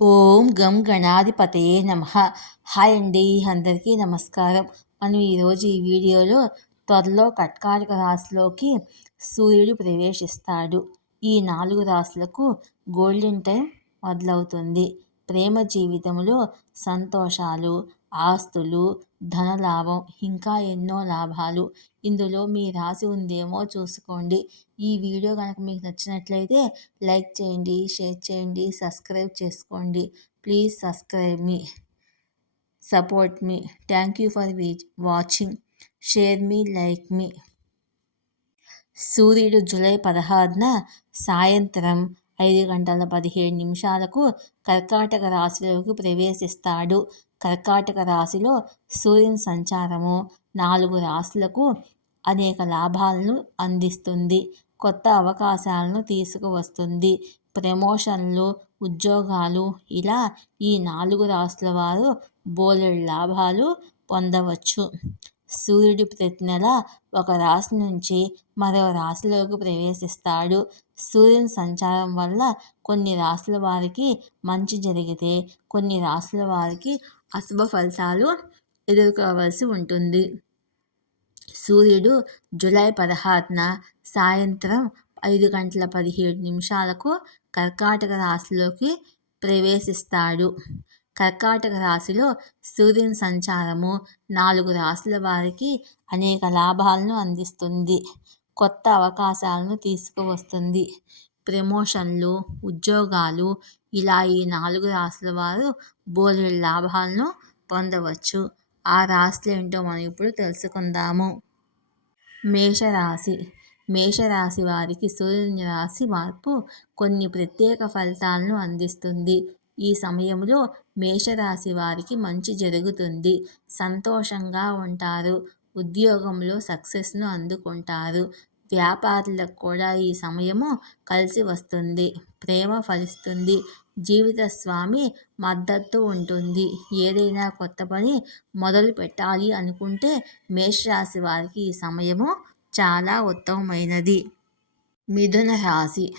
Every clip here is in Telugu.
ఓం గం గణాధిపతయే నమ. హాయ్ అండి అందరికీ నమస్కారం. మనం ఈరోజు ఈ వీడియోలో త్వరలో కట్కారక రాశిలోకి సూర్యుడు ప్రవేశిస్తాడు. ఈ నాలుగు రాశులకు గోల్డెన్ టైం మొదలవుతుంది. ప్రేమ జీవితంలో సంతోషాలు ఆస్తులు ధనలాభం ఇంకా ఎన్నో లాభాలు ఇందులో మీ రాసి ఉందేమో చూసుకోండి. ఈ వీడియో కనుక మీకు నచ్చినట్లయితే లైక్ చేయండి షేర్ చేయండి సబ్స్క్రైబ్ చేసుకోండి. ప్లీజ్ సబ్స్క్రైబ్ మీ support me. Thank you for watching. Share me like మీ. సూర్యుడు జూలై పదహారున సాయంత్రం ఐదు గంటల పదిహేడు నిమిషాలకు కర్కాటక రాశిలోకి ప్రవేశిస్తాడు. కర్కాటక రాశిలో సూర్యుని సంచారము నాలుగు రాశులకు అనేక లాభాలను అందిస్తుంది. కొత్త అవకాశాలను తీసుకువస్తుంది. ప్రమోషన్లు ఉద్యోగాలు ఇలా ఈ నాలుగు రాశుల వారు బోలెడు లాభాలు పొందవచ్చు. సూర్యుడు ప్రతి నెల ఒక రాశి నుంచి మరో రాశిలోకి ప్రవేశిస్తాడు. సూర్యుని సంచారం వల్ల కొన్ని రాశుల వారికి మంచి జరిగితే కొన్ని రాశుల వారికి అశుభ ఫలితాలు ఎదుర్కోవలసి ఉంటుంది. సూర్యుడు జూలై పదహారున సాయంత్రం ఐదు గంటల పదిహేడు నిమిషాలకు కర్కాటక రాశిలోకి ప్రవేశిస్తాడు. కర్కాటక రాశిలో సూర్యుని సంచారము నాలుగు రాశుల వారికి అనేక లాభాలను అందిస్తుంది. కొత్త అవకాశాలను తీసుకువస్తుంది. ప్రమోషన్లు ఉద్యోగాలు ఇలా ఈ నాలుగు రాసుల వారు బోలెడు లాభాలను పొందవచ్చు. ఆ రాశులు ఏంటో మనం ఇప్పుడు తెలుసుకుందాము. మేషరాశి. మేషరాశి వారికి సూర్యుని రాశి మార్పు కొన్ని ప్రత్యేక ఫలితాలను అందిస్తుంది. ఈ సమయంలో మేషరాశి వారికి మంచి జరుగుతుంది. సంతోషంగా ఉంటారు. ఉద్యోగంలో సక్సెస్ను అందుకుంటారు. వ్యాపారులకు కూడా ఈ సమయము కలిసి వస్తుంది. ప్రేమ ఫలిస్తుంది. జీవిత స్వామి మద్దతు ఉంటుంది. ఏదైనా కొత్త పని మొదలు పెట్టాలి అనుకుంటే మేషరాశి వారికి ఈ సమయము చాలా ఉత్తమమైనది. మిథున రాశి.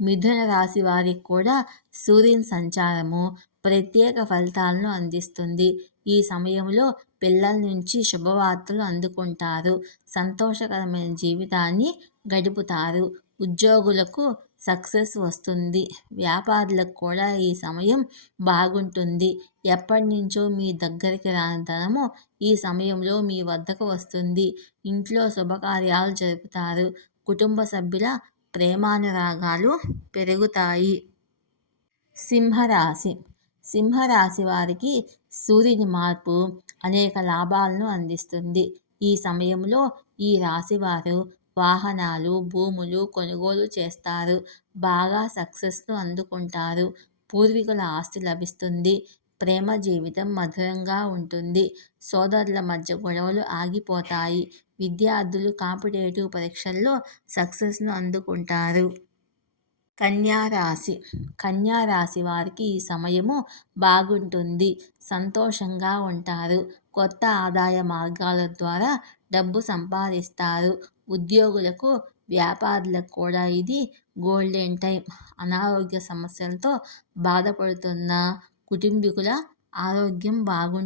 మిథున రాశి వారికి కూడా సూర్యుని సంచారము ప్రత్యేక ఫలితాలను అందిస్తుంది. ఈ సమయంలో పిల్లల నుంచి శుభవార్తలు అందుకుంటారు. సంతోషకరమైన జీవితాన్ని గడుపుతారు. ఉద్యోగులకు సక్సెస్ వస్తుంది. వ్యాపారులకు కూడా ఈ సమయం బాగుంటుంది. ఎప్పటి నుంచో మీ దగ్గరికి రాని ధనము ఈ సమయంలో మీ వద్దకు వస్తుంది. ఇంట్లో శుభకార్యాలు జరుపుతారు. కుటుంబ సభ్యుల ప్రేమానురాగాలు పెరుగుతాయి. సింహరాశి. సింహరాశి వారికి సూర్యుని మార్పు అనేక లాభాలను అందిస్తుంది. ఈ సమయంలో ఈ రాశివారు వాహనాలు భూములు కొనుగోలు చేస్తారు. బాగా సక్సెస్ను అందుకుంటారు. పూర్వీకుల ఆస్తి లభిస్తుంది. ప్రేమ జీవితం మధురంగా ఉంటుంది. సోదరుల మధ్య గొడవలు ఆగిపోతాయి. విద్యార్థులు కాంపిటేటివ్ పరీక్షల్లో సక్సెస్ను అందుకుంటారు. కన్యారాశి. కన్యారాశి వారికి ఈ సమయము బాగుంటుంది. సంతోషంగా ఉంటారు. కొత్త ఆదాయ మార్గాల ద్వారా డబ్బు సంపాదిస్తారు. ఉద్యోగులకు వ్యాపారులకు కూడా ఇది గోల్డెన్ టైం అనారోగ్య సమస్యలతో బాధపడుతున్న కుటుంబీకుల ఆరోగ్యం బాగుంటుంది